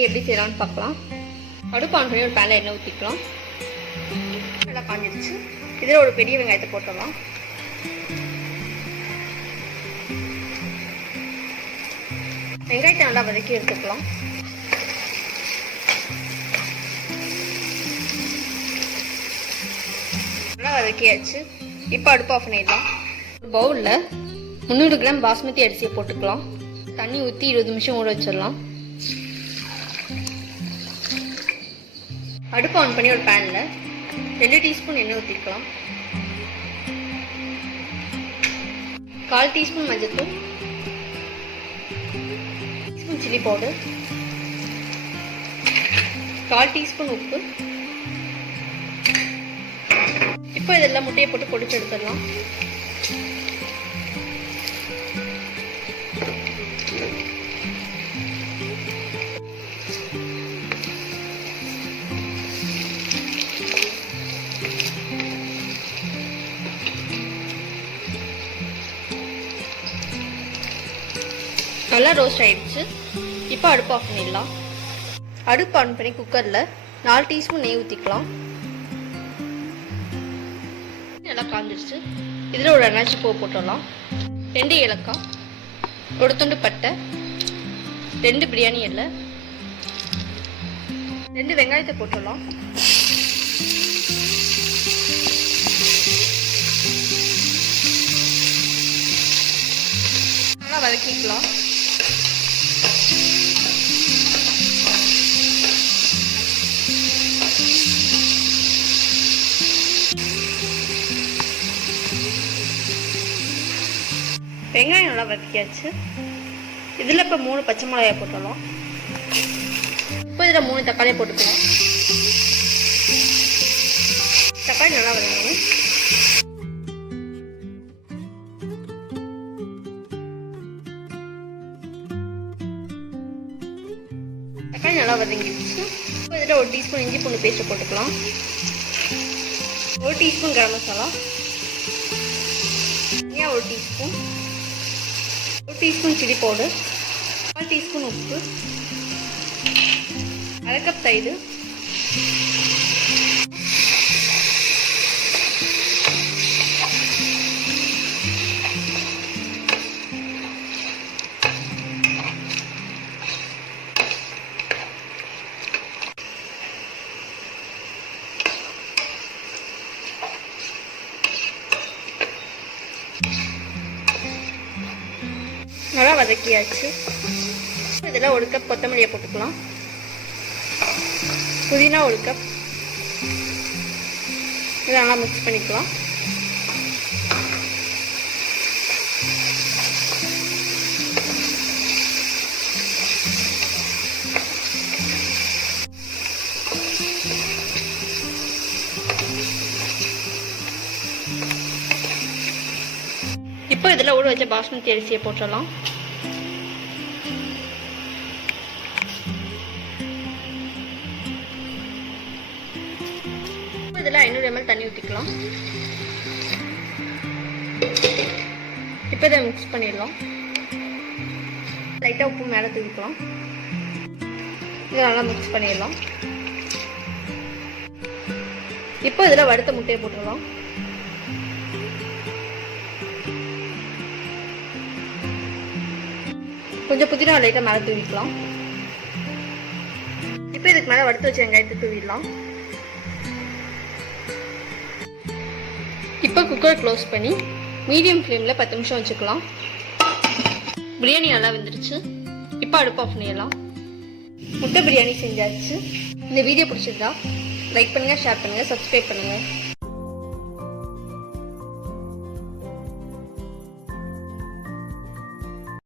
பிரியாணி எப்படி செய்யலாம்னு பார்க்கலாம். அடுப்பு ஆன் பண்ணி ஒரு பேனில் எண்ணெய் ஊற்றிக்கலாம். நல்லா காஞ்சிடுச்சு. இதில் ஒரு பெரிய வெங்காயத்தை போட்டுடலாம். வெங்காயத்தை நல்லா வதக்கி எடுத்துக்கலாம். நல்லா வதக்கியாச்சு. இப்போ அடுப்பு ஆஃப் பண்ணிடலாம். ஒரு பவுலில் 300 கிராம் பாஸ்மதி அரிசியை போட்டுக்கலாம். தண்ணி ஊற்றி 20 நிமிஷம் ஊற வச்சிடலாம். அடுப்பு ஆன் பண்ணி ஒரு பேனில் 2 டீஸ்பூன் எண்ணெய் ஊற்றிக்கலாம். 1/4 டீஸ்பூன் மஞ்சள்தூள், டீஸ்பூன் சில்லி பவுடர், 1/4 டீஸ்பூன் உப்பு. இப்போ இதெல்லாம் முட்டையை போட்டு பொடிச்சு எடுத்துடலாம். நல்லா ரோஸ்ட் ஆயிடுச்சு. இப்போ அடுப்பு ஆஃப் பண்ணிடலாம். அடுப்பு ஆன் பண்ணி குக்கரில் 4 டீஸ்பூன் நெய் ஊற்றிக்கலாம். நல்லா காஞ்சிடுச்சு. இதில் ஒரு அன்னாச்சி பூ போட்டுடலாம். 2 ஏலக்காய், ஒரு துண்டு பட்டை, 2 பிரியாணி இலை, 2 வெங்காயத்தை போட்டுடலாம். நல்லா வதக்கிக்கலாம். வெங்காயம் நல்லா வதக்கியாச்சு. இதில் இப்போ 3 பச்சை மிளகாயை போட்டுடலாம். இப்போ இதில் 3 தக்காளியை போட்டுக்கலாம். தக்காளி நல்லா வதங்கணும். தக்காளி நல்லா வதங்கிடுச்சு. இப்போ இதில் 1 டீஸ்பூன் இஞ்சி பூண்டு பேஸ்ட் போட்டுக்கலாம். 1 teaspoon garam masala, 1 teaspoon, 1 teaspoon chilli powder, 1/4 teaspoon உப்பு, 1/2 கப் தயிர், நல்லா வதக்கியாச்சு. இதில் 1 கப் கொத்தமல்லியை போட்டுக்கலாம். புதினா 1 கப். இதை நல்லா மிக்ஸ் பண்ணிக்கலாம். இப்போ இதில் ஊற வச்ச பாஸ்மதி அரிசியை போட்டுடலாம். இதில் 500 ml தண்ணி ஊற்றிக்கலாம். இப்போ இதை மிக்ஸ் பண்ணிடலாம். லைட்டாக உப்பு மேலே தூக்கிக்கலாம். இதை நல்லா மிக்ஸ் பண்ணிடலாம். இப்போ இதில் வறுத்த முட்டையை போட்டுடலாம். கொஞ்சம் புதினா லைட்டாக மேலே தூவிக்கலாம். இப்போ இதுக்கு மேலே வறுத்து வச்ச வெங்காயத்தை தூவிடலாம். இப்போ குக்கர் க்ளோஸ் பண்ணி மீடியம் ஃப்ளேமில் 10 நிமிஷம் வச்சுக்கலாம். பிரியாணி நல்லா வெந்துருச்சு. இப்போ அடுப்பு ஆஃப் பண்ணிடலாம். முட்டை பிரியாணி செஞ்சாச்சு. இந்த வீடியோ பிடிச்சிருந்தா லைக் பண்ணுங்கள், ஷேர் பண்ணுங்கள், சப்ஸ்கிரைப் பண்ணுங்கள்.